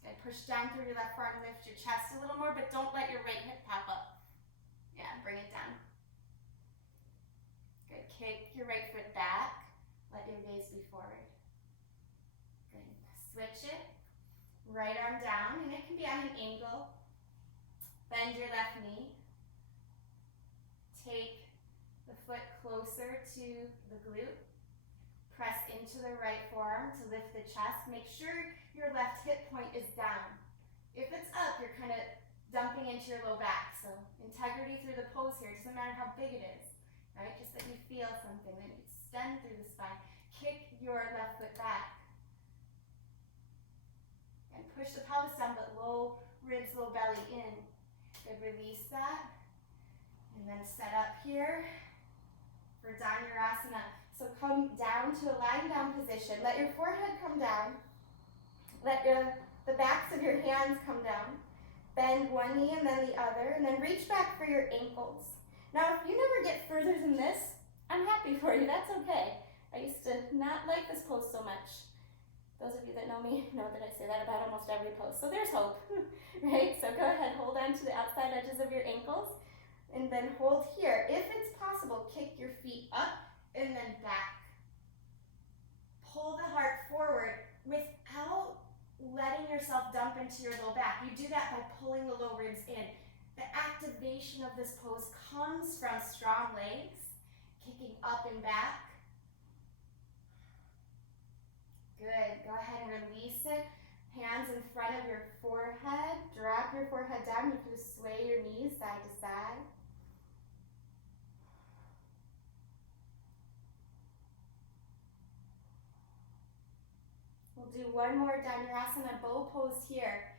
Good. Push down through your left forearm, lift your chest a little more, but don't let your right hip pop up. Yeah, bring it down. Good. Kick your right foot back. Let your gaze be forward. Good. Switch it. Right arm down, and it can be at an angle. Bend your left knee. Take the foot closer to the glute. Press into the right forearm to lift the chest. Make sure your left hip point is down. If it's up, you're kind of dumping into your low back. So integrity through the pose here. It doesn't matter how big it is, right? Just that you feel something. Then you extend through the spine. Kick your left foot back. And push the pelvis down, but low ribs, low belly in. Good, release that. And then set up here for Dhanurasana. So come down to a lying down position. Let your forehead come down. Let the backs of your hands come down. Bend one knee and then the other. And then reach back for your ankles. Now, if you never get further than this, I'm happy for you. That's okay. I used to not like this pose so much. Those of you that know me know that I say that about almost every pose. So there's hope, right? So go ahead, hold on to the outside edges of your ankles. And then hold here. If it's possible, kick your feet up and then back. Pull the heart forward without letting yourself dump into your low back. You do that by pulling the low ribs in. The activation of this pose comes from strong legs, kicking up and back. Good. Go ahead and release it. Hands in front of your forehead. Drop your forehead down. You can just sway your knees side to side. We'll do one more Dhanurasana bow pose here.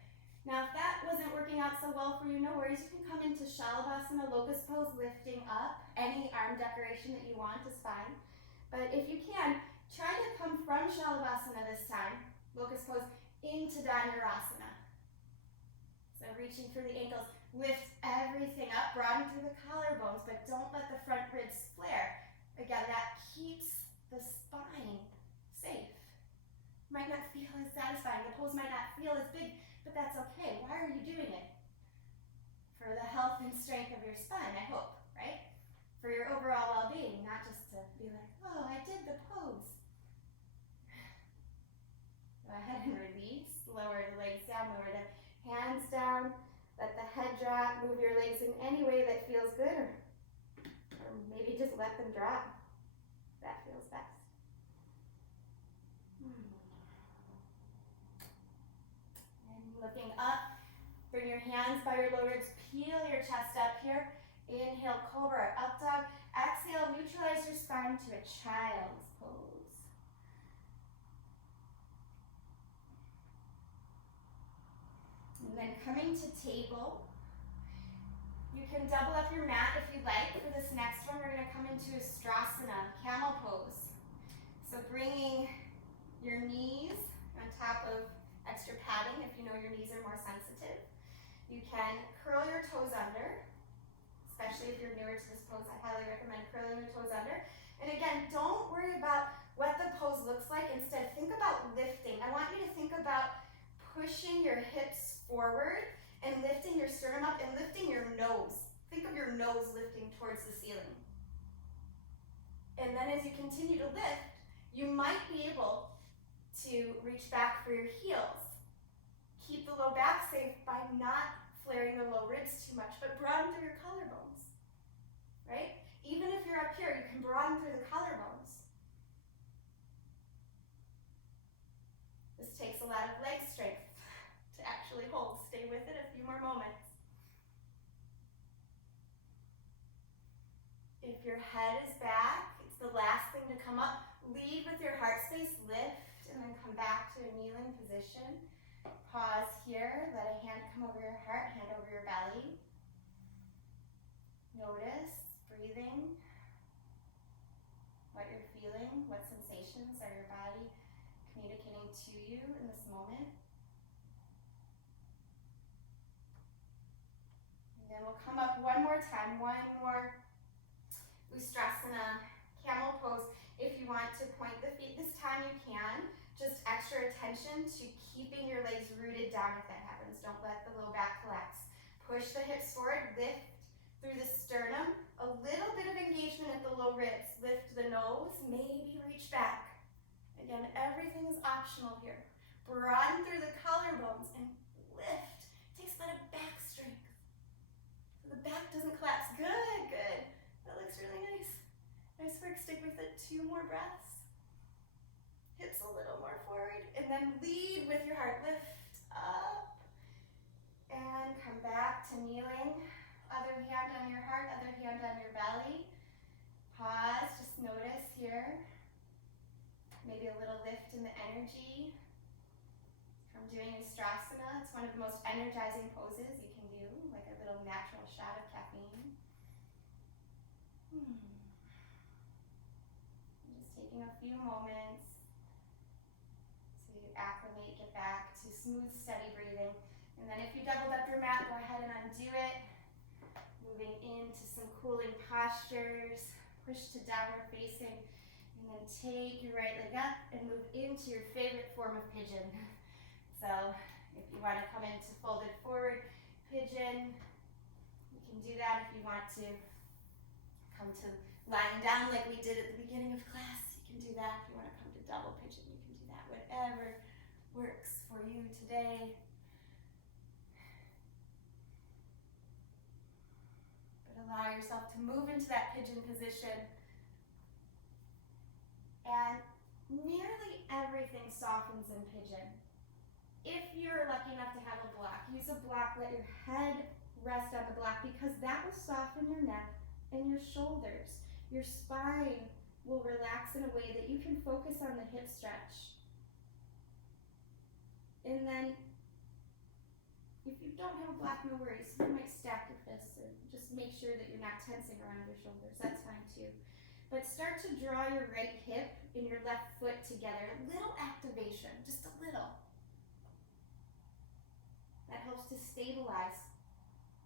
Now, if that wasn't working out so well for you, no worries. You can come into Shalabhasana, locust pose, lifting up. Any arm decoration that you want is fine. But if you can, try to come from Shalabhasana this time, locust pose, into Dhanurasana. So reaching for the ankles. Lift everything up, broaden through the collarbones, but don't let the front ribs flare. Again, that keeps the spine safe. Might not feel as satisfying pose might not feel as big, but that's okay. Why are you doing it? For the health and strength of your spine, I hope, right? For your overall well-being, not just to be like, oh, I did the pose. Go ahead and release. Lower the legs down, lower the hands down. Let the head drop. Move your legs in any way that feels good, or maybe just let them drop. That feels best. And looking up, bring your hands by your lower ribs, peel your chest up here. Inhale, cobra, up dog. Exhale, neutralize your spine to a child's pose. And then coming to table. You can double up your mat if you like. For this next one, we're going to come into a Strasana, camel pose. So bringing your knees on top of extra padding if you know your knees are more sensitive. You can curl your toes under, especially if you're newer to this pose. I highly recommend curling your toes under. And again, don't worry about what the pose looks like. Instead, think about lifting. I want you to think about pushing your hips forward and lifting your sternum up and lifting your nose. Think of your nose lifting towards the ceiling. And then as you continue to lift, you might be able to reach back for your heels. Keep the low back safe by not flaring the low ribs too much, but broaden through your collarbones, right? Even if you're up here, you can broaden through the collarbones. This takes a lot of leg strength to actually hold. Stay with it a few more moments. If your head is back, it's the last thing to come up. Lead with your heart space, lift, and then come back to a kneeling position. Pause here, let a hand come over your heart, hand over your belly. Notice breathing, what you're feeling, what sensations are your body communicating to you in this moment. And then we'll come up one more time, one more Ustrasana, camel pose. If you want to point the feet this time, you can. Just extra attention to keeping your legs rooted down if that happens. Don't let the low back collapse. Push the hips forward, lift through the sternum. A little bit of engagement at the low ribs. Lift the nose, maybe reach back. Again, everything is optional here. Broaden through the collarbones and lift. It takes a lot of back strength. So the back doesn't collapse. Good, good. That looks really nice. Nice work, stick with it. 2 more breaths. Hips a little more forward, and then lead with your heart. Lift up, and come back to kneeling. Other hand on your heart, other hand on your belly. Pause, just notice here. Maybe a little lift in the energy from doing Ustrasana. It's one of the most energizing poses you can do, like a little natural shot of caffeine. Just taking a few moments to acclimate, get back to smooth, steady breathing. And then if you doubled up your mat, go ahead and undo it. Moving into some cooling postures. Push to downward facing. And then take your right leg up and move into your favorite form of pigeon. So if you want to come into folded forward pigeon, you can do that. If you want to come to lying down like we did at the beginning of class, you can do that. If you want to come to double pigeon, you can do that. Whatever works for you today. But allow yourself to move into that pigeon position. And nearly everything softens in pigeon. If you're lucky enough to have a block, use a block, let your head rest on the block because that will soften your neck and your shoulders. Your spine will relax in a way that you can focus on the hip stretch. And then, if you don't have a block, no worries. You might stack your fists and just make sure that you're not tensing around your shoulders. That's fine too. But start to draw your right hip and your left foot together. A little activation, just a little. That helps to stabilize.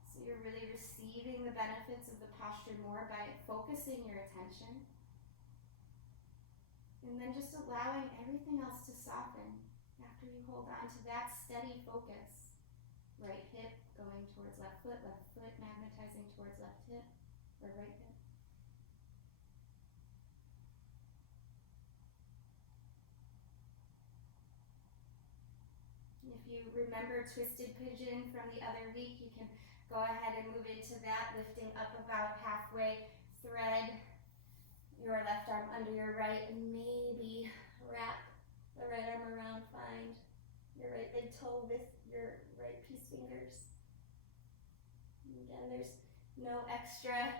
So you're really receiving the benefits of the posture more by focusing your attention. And then just allowing everything else to soften after you hold on to that steady focus. Right hip going towards left foot magnetizing towards left hip or right hip. If you remember twisted pigeon from the other week, you can go ahead and move into that, lifting up about halfway, thread your left arm under your right, and maybe wrap the right arm around, find your right big toe with your right peace fingers. And again, there's no extra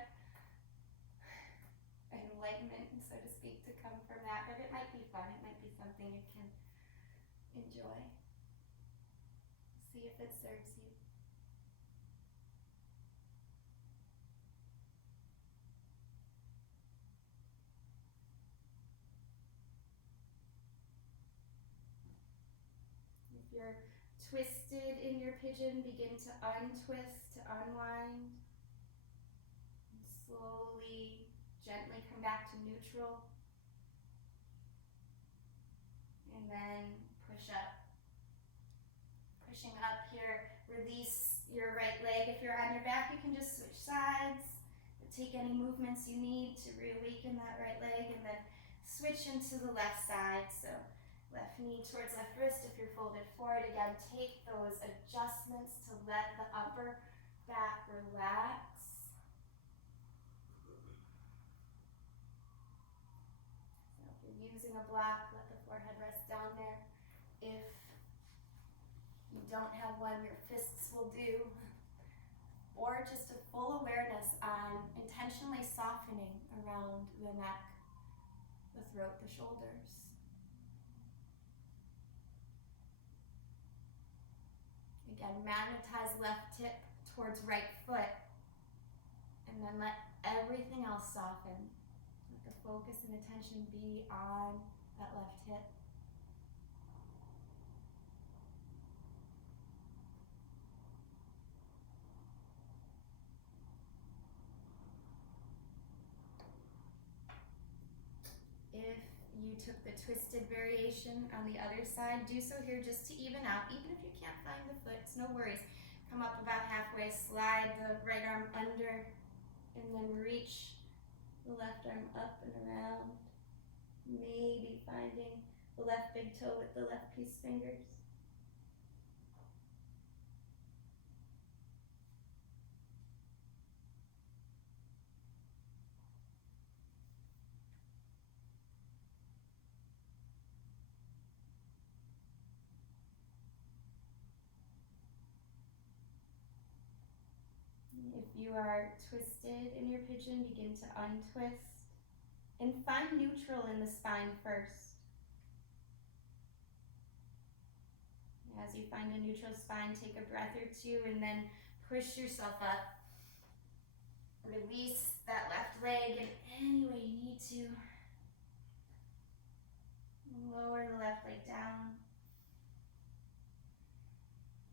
enlightenment, so to speak, to come from that, but it might be fun. It might be something you can enjoy. See if it serves you. If you're twisted in your pigeon, begin to untwist, to unwind. And slowly, gently come back to neutral. And then push up. Pushing up here, release your right leg. If you're on your back, you can just switch sides. Take any movements you need to reawaken that right leg, and then switch into the left side. So left knee towards left wrist. If you're folded forward, again, take those adjustments to let the upper back relax. So if you're using a block, let the forehead rest down there. If you don't have one, your fists will do. Or just a full awareness on intentionally softening around the neck, the throat, the shoulders. Again, magnetize left hip towards right foot, and then let everything else soften. Let the focus and attention be on that left hip. If you took the twisted variation on the other side, do so here just to even out. Even if you can't find the foot, it's no worries. Come up about halfway, slide the right arm under, and then reach the left arm up and around. Maybe finding the left big toe with the left peace fingers. If you are twisted in your pigeon, begin to untwist and find neutral in the spine first. As you find a neutral spine, take a breath or two and then push yourself up. Release that left leg in any way you need to. Lower the left leg down.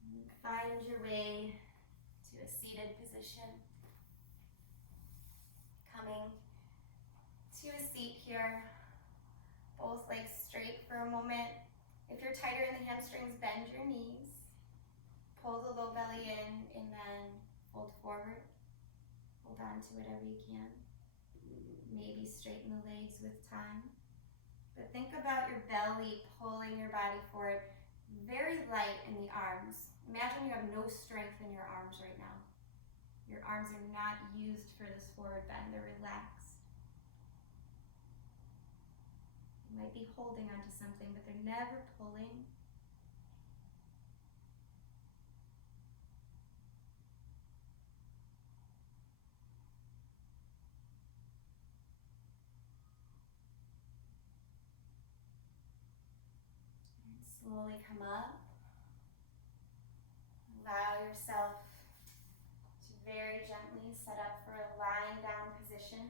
And find your way to a seated position. Coming to a seat here. Both legs straight for a moment. If you're tighter in the hamstrings, bend your knees. Pull the low belly in and then fold forward. Hold on to whatever you can. Maybe straighten the legs with time. But think about your belly pulling your body forward. Very light in the arms. Imagine you have no strength in your arms right now. Your arms are not used for this forward bend. They're relaxed. You might be holding onto something, but they're never pulling. And slowly come up. Allow yourself to very gently set up for a lying down position.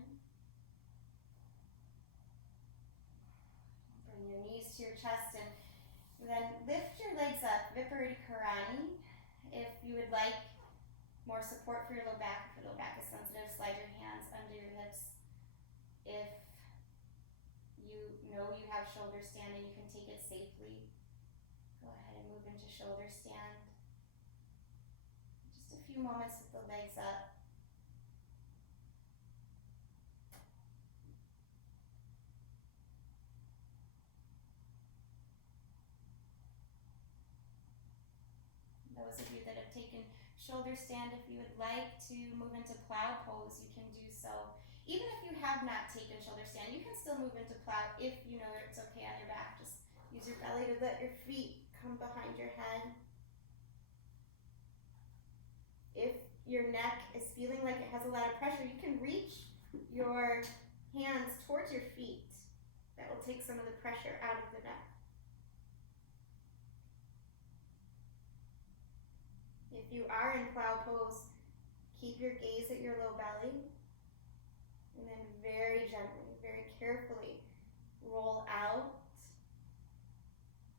Bring your knees to your chest and then lift your legs up, Viparita Karani. If you would like more support for your low back, if your low back is sensitive, slide your hands under your hips. If you know you have shoulder standing, you can take it safely. Go ahead and move into shoulder stand. Just a few moments with the legs up. Those of you that have taken shoulder stand, if you would like to move into plow pose, you can do so. Even if you have not taken shoulder stand, you can still move into plow if you know it's okay on your back. Just use your belly to let your feet come behind your head. If your neck is feeling like it has a lot of pressure, you can reach your hands towards your feet. That will take some of the pressure out of the neck. If you are in plow pose, keep your gaze at your low belly. And then very gently, very carefully roll out.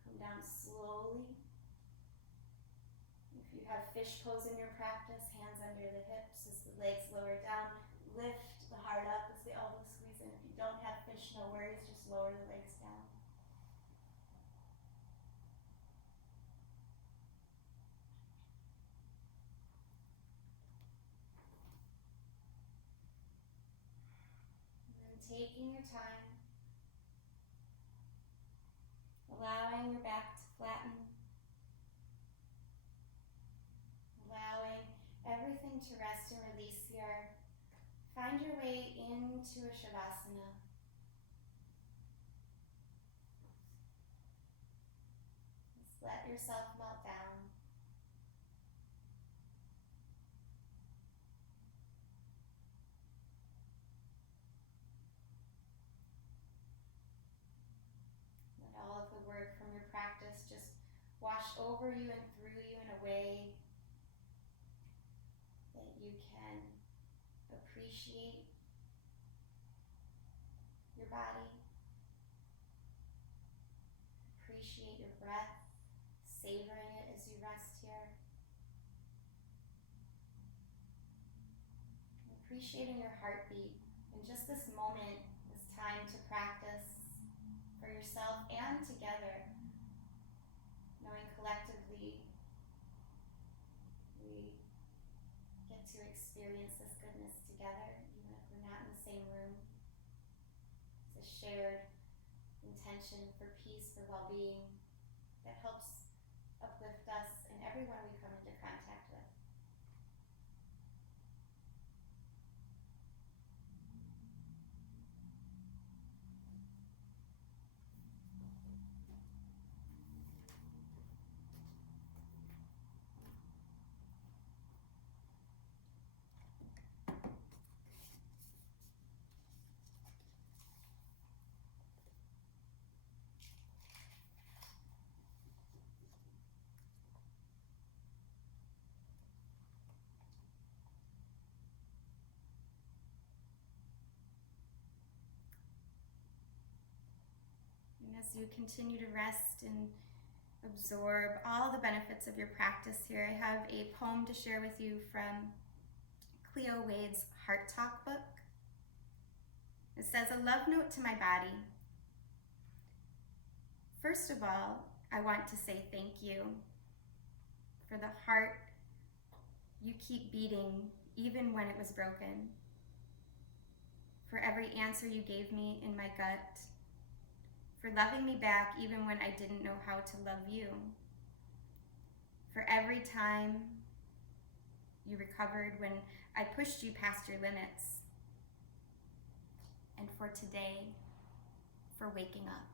Come down slowly. If you have fish pose in your practice, hands under the hips as the legs lower down. Lift the heart up as the elbows squeeze in. If you don't have fish, no worries, just lower the legs down. Taking your time, allowing your back to flatten, allowing everything to rest and release here. Find your way into a Shavasana. Just let yourself melt down. All of the work from your practice just wash over you and through you in a way that you can appreciate your body, appreciate your breath, savoring it as you rest here, appreciating your heartbeat in just this moment, this time to practice for yourself and together, knowing collectively we get to experience this goodness together, even if we're not in the same room. It's a shared intention for peace, for well-being that helps uplift us and everyone we come into contact with. As you continue to rest and absorb all the benefits of your practice here, I have a poem to share with you from Cleo Wade's Heart Talk book. It says, "A love note to my body. First of all, I want to say thank you for the heart you keep beating even when it was broken, for every answer you gave me in my gut, for loving me back even when I didn't know how to love you, for every time you recovered when I pushed you past your limits, and for today, for waking up."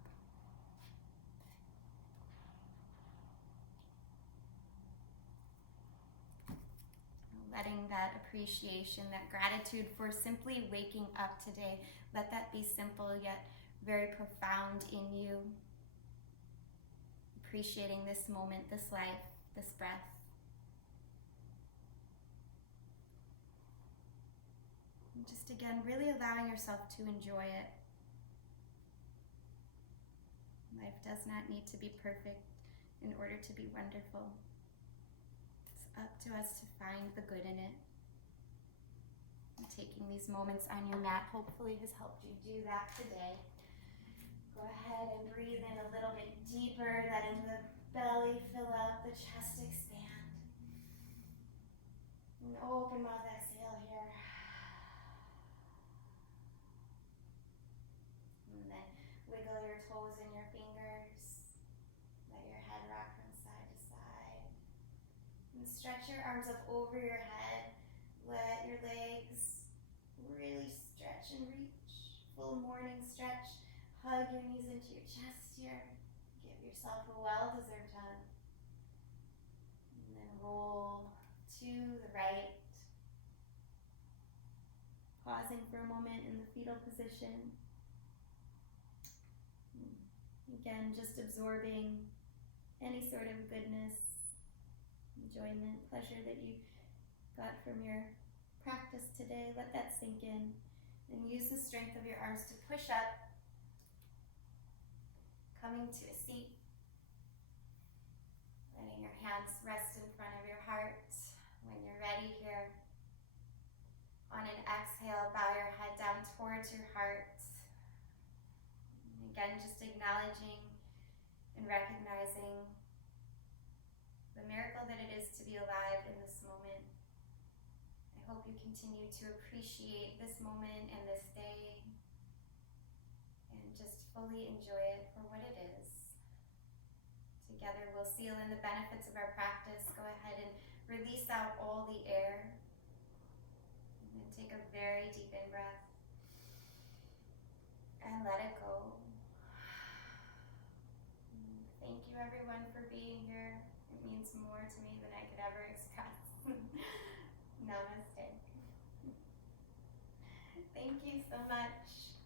Letting that appreciation, that gratitude for simply waking up today, let that be simple yet very profound in you. Appreciating this moment, this life, this breath. And just again, really allowing yourself to enjoy it. Life does not need to be perfect in order to be wonderful. It's up to us to find the good in it. And taking these moments on your mat hopefully has helped you do that today. Go ahead and breathe in a little bit deeper, letting the Belly fill up, the chest expand. And open mouth exhale here. And then wiggle your toes and your fingers. Let your head rock from side to side. And stretch your arms up over your head. Let your legs really stretch and reach. Full morning stretch. Hug your knees into your chest here. Give yourself a well-deserved hug. And then roll to the right. Pausing for a moment in the fetal position. Again, just absorbing any sort of goodness, enjoyment, pleasure that you got from your practice today. Let that sink in. And use the strength of your arms to push up. Coming to a seat. Letting your hands rest in front of your heart. When you're ready here, on an exhale, bow your head down towards your heart. And again, just acknowledging and recognizing the miracle that it is to be alive in this moment. I hope you continue to appreciate this moment and this day and just fully enjoy it for what it is. Together we'll seal in the benefits of our practice. Go ahead and release out all the air. And then take a very deep in-breath. And let it go. Thank you everyone for being here. It means more to me than I could ever express. Namaste. Thank you so much.